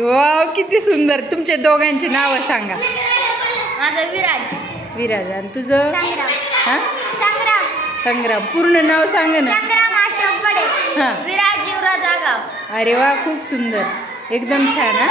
Wow किती सुंदर. तुमच्या दोघांची नावं सांगा. माझं विराज. विराज. आणि तुझं? संग्राम. हा संग्राम. पूर्ण नाव सांग ना. संग्राम अशोक बडे. हा विराज युवराज आगाव. अरे वा खूप सुंदर एकदम छान. हा